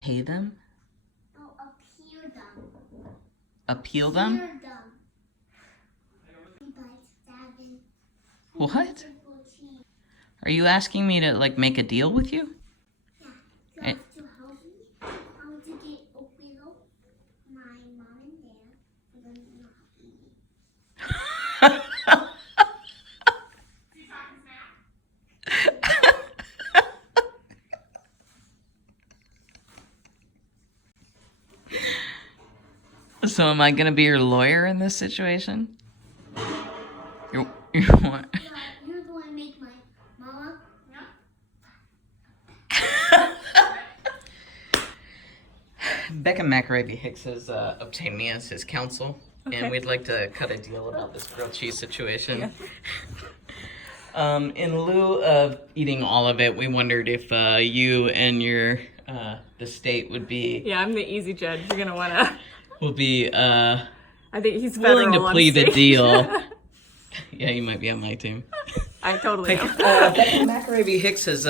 Pay them? No, appeal them. Appeal them? Appeal them. What? Are you asking me to, like, make a deal with you? Yeah. You have to help me. I want to get a pillow. My mom and dad are going to not eat me. So am I gonna be your lawyer in this situation? You're what? You're going to make my mama. Becca McRavy-Hicks has obtained me as his counsel, and we'd like to cut a deal about this grilled cheese situation. Yeah. In lieu of eating all of it, we wondered if you and your the state would be. Yeah, I'm the easy judge. You're gonna wanna. Will be. I think he's willing to federal plead the state. deal. Yeah, you might be on my team. I totally am. Becca McRavy-Hicks has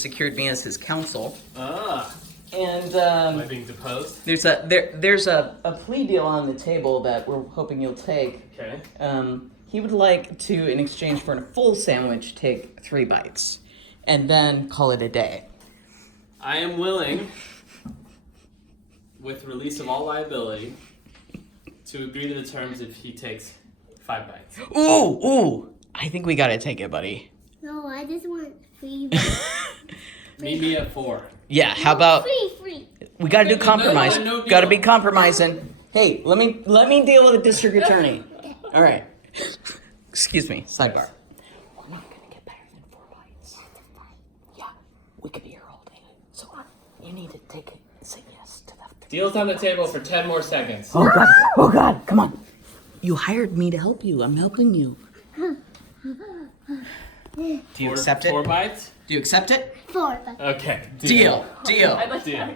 secured me as his counsel. And Am I being deposed? there's a plea deal on the table that we're hoping you'll take. Okay. He would like to, in exchange for a full sandwich, take 3 bites, and then call it a day. I am willing, with release of all liability, to agree to the terms if he takes 5 bites. Ooh! I think we gotta take it, buddy. No, I just want free. Meet me at 4. Yeah, how about Free. we gotta do compromise? No deal. Gotta be compromising. Hey, let me deal with the district attorney. All right. Excuse me. Sidebar. We're not gonna get better than 4 bites. Yeah, we could be here all day. So you need to say yes to that. Deal's on the table for 10 more seconds. Oh God! Come on. You hired me to help you. I'm helping you. Do you accept it? 4 bites? Do you accept it? 4. Okay. Deal. I'd like to Deal. have a